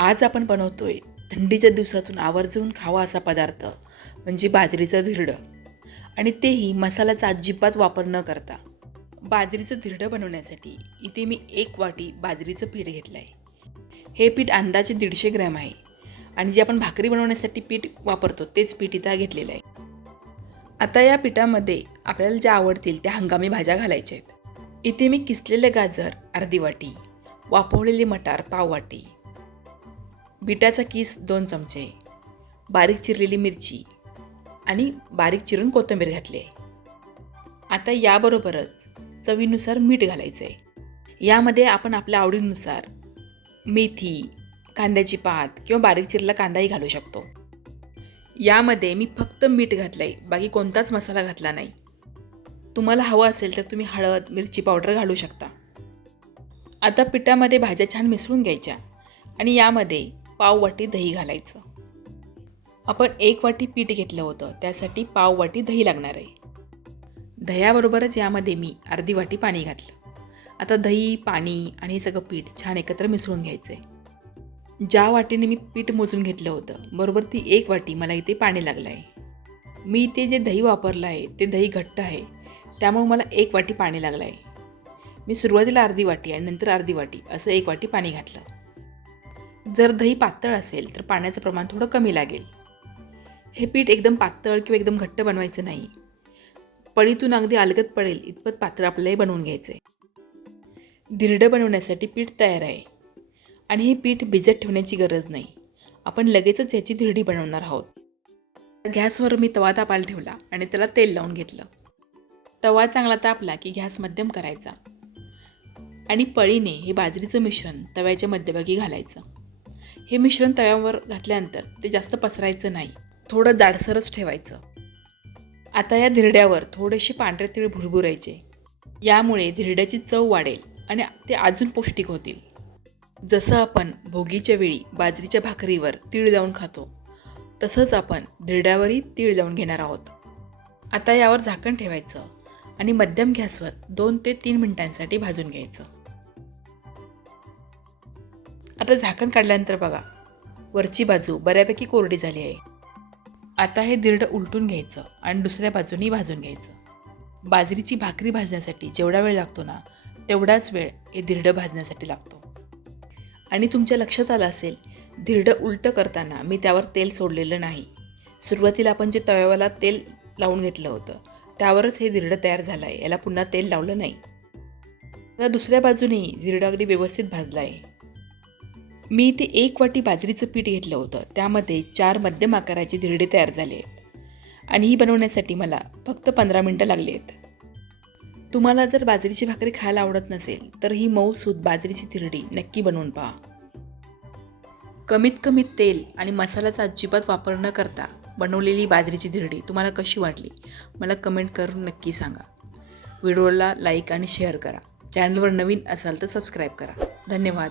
आज आपण बनवतोय थंडीच्या दिवसातून आवर्जून खावा असा पदार्थ म्हणजे बाजरीचं धिरडं. आणि तेही मसाल्याचा अजिबात वापर न करता. बाजरीचं धिरडं बनवण्यासाठी इथे मी एक वाटी बाजरीचं पीठ घेतलं आहे हे पीठ अंदाजे दीडशे ग्रॅम आहे. आणि जे आपण भाकरी बनवण्यासाठी पीठ वापरतो तेच पीठ इथं घेतलेलं आहे. आता या पिठामध्ये आपल्याला ज्या आवडतील त्या हंगामी भाज्या घालायच्या आहेत. इथे मी किसलेले गाजर अर्धी वाटी वाफवलेले मटार पाव वाटी बिटाचा किस दोन चमचे बारीक चिरलेली मिरची आणि बारीक चिरून कोथिंबीर घातली. आता याबरोबरच चवीनुसार मीठ घालायचं. आहे यामध्ये आपण आपल्या आवडीनुसार मेथी कांद्याची पात किंवा बारीक चिरला कांदाही घालू शकतो. यामध्ये मी फक्त मीठ घातलं आहे बाकी कोणताच मसाला घातला नाही. तुम्हाला हवं असेल तर तुम्ही हळद मिरची पावडर घालू शकता. आता पिठामध्ये भाज्या छान मिसळून घ्यायच्या आणि यामध्ये पाव वाटी दही घालायचं. आपण एक वाटी पीठ घेतलं होतं त्यासाठी पाव वाटी दही लागणार आहे. दह्याबरोबरच यामध्ये मी अर्धी वाटी पाणी घातलं. आता दही पाणी आणि हे सगळं पीठ छान एकत्र मिसळून घ्यायचं आहे ज्या वाटीने मी पीठ मोजून घेतलं होतं बरोबर ती एक वाटी मला इथे पाणी लागलं आहे मी इथे जे दही वापरलं आहे ते दही घट्ट आहे त्यामुळे मला एक वाटी पाणी लागलं आहे मी सुरुवातीला अर्धी वाटी आणि नंतर अर्धी वाटी असं एक वाटी पाणी घातलं. जर दही पातळ असेल तर पाण्याचं प्रमाण थोडं कमी लागेल. हे पीठ एकदम पातळ किंवा एकदम घट्ट बनवायचं नाही. पळीतून अगदी अलगत पडेल इतपत पातळ आपल्यालाही बनवून घ्यायचं आहे धिरडं बनवण्यासाठी पीठ तयार आहे. आणि हे पीठ भिजत ठेवण्याची गरज नाही. आपण लगेचच याची धिरडी बनवणार आहोत. गॅसवर मी तवा तापायला ठेवला आणि त्याला तेल लावून घेतलं. तवा चांगला तापला की गॅस मध्यम करायचा. आणि पळीने हे बाजरीचं मिश्रण तव्याच्या मध्यभागी घालायचं. हे मिश्रण तव्यावर घातल्यानंतर ते जास्त पसरायचं नाही. थोडं जाडसरच ठेवायचं. आता या धिरड्यावर थोडेसे पांढरे तीळ भुरभुरायचे. यामुळे धिरड्याची चव वाढेल आणि ते अजून पौष्टिक होतील. जसं आपण भोगीच्या वेळी बाजरीच्या भाकरीवर तीळ लावून खातो तसंच आपण धिरड्यावरही तीळ लावून घेणार आहोत. आता यावर झाकण ठेवायचं आणि मध्यम गॅसवर दोन ते तीन मिनिटांसाठी भाजून घ्यायचं. आता झाकण काढल्यानंतर बघा. वरची बाजू बऱ्यापैकी कोरडी झाली आहे. आता हे दीर्ड उलटून घ्यायचं आणि दुसऱ्या बाजूनी भाजून घ्यायचं. बाजरीची भाकरी भाजण्यासाठी जेवढा वेळ लागतो ना तेवढाच वेळ हे धिरडं भाजण्यासाठी लागतो. आणि तुमच्या लक्षात आलं असेल धिरडं उलटं करताना मी त्यावर तेल सोडलेलं नाही. सुरुवातीला आपण जे तव्यावाला तेल लावून घेतलं होतं त्यावरच हे धिरडं तयार झालं आहे. याला पुन्हा तेल लावलं नाही. आता दुसऱ्या बाजूनेही धिरडं अगदी व्यवस्थित भाजलं आहे. मी इथे एक वाटी बाजरीचं पीठ घेतलं होतं. त्यामध्ये चार मध्यम आकाराचे धिरडे तयार झाले आहेत. आणि ही बनवण्यासाठी मला फक्त पंधरा मिनटं लागली आहेत. तुम्हाला जर बाजरीची भाकरी खायला आवडत नसेल तर ही मऊसूद बाजरीची धिरडी नक्की बनवून पहा. कमीत कमी तेल आणि मसाल्याचा अजिबात वापर न करता बनवलेली बाजरीची धिरडी तुम्हाला कशी वाटली मला कमेंट करून नक्की सांगा. व्हिडिओला लाईक आणि शेअर करा. चॅनलवर नवीन असाल तर सबस्क्राईब करा. धन्यवाद.